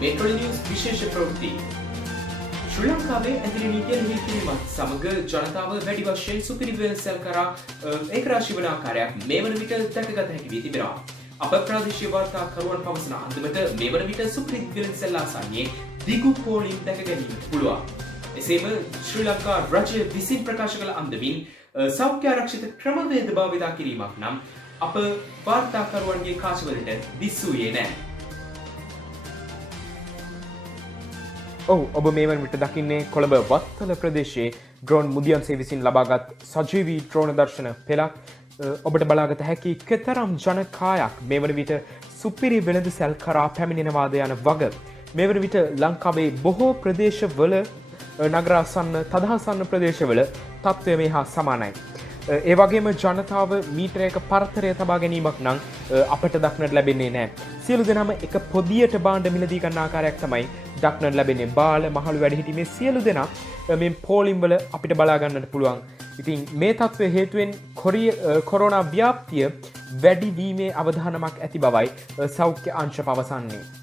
Metro News විශේෂ ප්‍රවෘත්ති ශ්‍රී ලංකාවේ ඇතිරි නීතිය ලිහිල් කිරීමත් සමග ජනතාව වැඩි වශයෙන් සුපිරි වෙළඳසැල් කරා ඒකරාශී වන ආකාරයක් මේ වන විට දැකගත හැකි වී තිබෙනවා. අප ප්‍රාදේශීය වාර්තාකරුවන් පවසන අන්දමට මේ වන විට සුපිරි වෙළඳසැල් ආසන්නයේ දිගු පෝලිම් දැක ගැනීමට පුළුවන්. එසේම ශ්‍රී ලංකා රජය විසින් ප්‍රකාශ කළ අන්දමින් සෞඛ්‍ය ආරක්ෂිත ක්‍රමවේද භාවිතා කිරීමක් නම් අප වාර්තාකරුවන්ගේ කාචවලට දිස්සුවේ නැහැ. ඔබ මේ වන විට දකින්නේ කොළඹ වත්තල ප්‍රදේශයේ ඩ්‍රෝන් මුදියන්සේ විසින් ලබාගත් සජීවී ඩ්‍රෝන දර්ශන පෙළක් ඔබට බලාගත හැකි කෙතරම් ජනකායක් මේ වන විට සුපිරි වෙළඳ සැල් කරා පැමිණෙනවාද යන වග මේ වන විට ලංකාවේ බොහෝ ප්‍රදේශවල නගරාසන්න තදහසන්න ප්‍රදේශවල තත්ත්වය මේ හා සමානයි. ඒ වගේම ජනතාව මීටරයක පරතරය තබා ගැනීමක් නම් අපට දක්නට ලැබෙන්නේ නැහැ. සියලු දෙනාම එක පොදියට බාණ්ඩ මිලදී ගන්න ආකාරයක් තමයි දක්නට ලැබෙන්නේ. බාල මහලු වැඩිහිටි මේ සියලු දෙනා මේ පෝලිම් වල අපිට බලා ගන්නට පුළුවන්. ඉතින් මේ තත්ත්වය හේතුවෙන් කොරෝනා ව්‍යාප්තිය වැඩි වීමේ අවධානමක් ඇති බවයි සෞඛ්‍ය අංශ පවසන්නේ.